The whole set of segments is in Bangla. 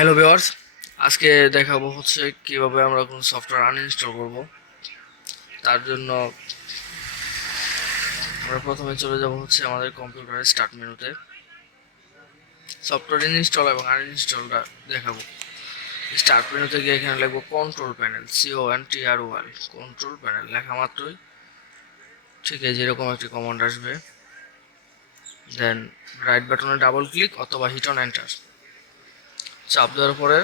হ্যালো ভিউয়ার্স, আজকে দেখাবো হচ্ছে কিভাবে আমরা কোনো সফটওয়্যার আনইনস্টল করব। তার জন্য আমরা প্রথমে চলে যাব হচ্ছে আমাদের কম্পিউটারের স্টার্ট মেনুতে। সফটওয়্যার ইনস্টল এবং আনইনস্টলটা দেখাবো। স্টার্ট মেনুতে গিয়ে এখানে লিখবো control panel, CONTROL control panel লেখা মাত্রই ঠিক আছে এরকম একটি কমান্ড আসবে। দেন রাইট বাটনে ডাবল ক্লিক অথবা হিট অন এন্টার চাপ দেওয়ার পরে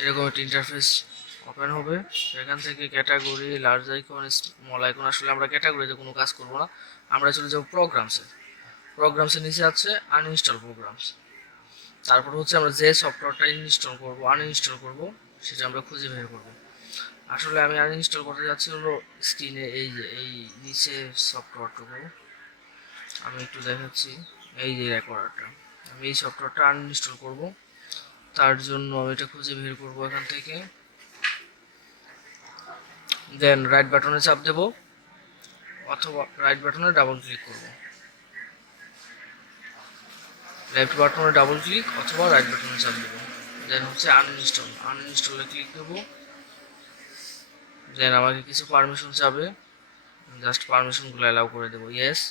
এরকম একটা ইন্টারফেস ওপেন হবে। এখান থেকে category, large icon, small icon, আসলে আমরা ক্যাটাগরিতে কোনো কাজ করব না, আমরা চলে যাব প্রোগ্রামসের নিচে আছে আনইনস্টল প্রোগ্রামস। তারপর হচ্ছে আমরা যে সফটওয়্যারটা আনইনস্টল করব সেটা আমরা খুঁজে বের করব। আসলে আমি আনইনস্টল করতে যাচ্ছি হলো স্ক্রিনে এই নিচে সফটওয়্যারটুকু আমি একটু দেখাচ্ছি। এই যে রেকর্ডারটা, আমি এই সফটওয়্যারটা আনইনস্টল করব। তার জন্য আমি এটা খুঁজে বের করব এখান থেকে। দেন রাইট বাটনে চাপ দেব অথবা রাইট বাটনে ডাবল ক্লিক করব। লেফট বাটনে ডাবল ক্লিক অথবা রাইট বাটনে চাপ দেব। দেন হচ্ছে আনইনস্টলে ক্লিক দেব। দেন আমাকে কিছু পারমিশন চাবে, জাস্ট পারমিশনগুলো অ্যালাউ করে দেব, ইয়েস।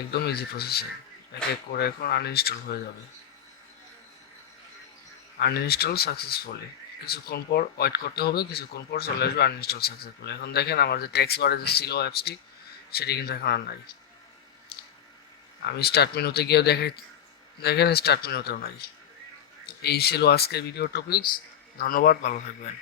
একদম ইজি প্রসেসিং, এক এক করে এখন আনইনস্টল হয়ে যাবে। আনইনস্টল সাকসেসফুলি, কিছুক্ষণ পর ওয়েট করতে হবে, কিছুক্ষণ পর চলে আসবে আনইনস্টল সাকসেসফুলি। এখন দেখেন আমার যে টেক্সট বারে যে ছিল অ্যাপসটি সেটি কিন্তু এখন আর নাই। আমি স্টার্ট মেনুতে গিয়ে দেখেন স্টার্ট মেনুতেও নাই। এই ছিল আজকের ভিডিও টপিকস। ধন্যবাদ, ভালো থাকবেন।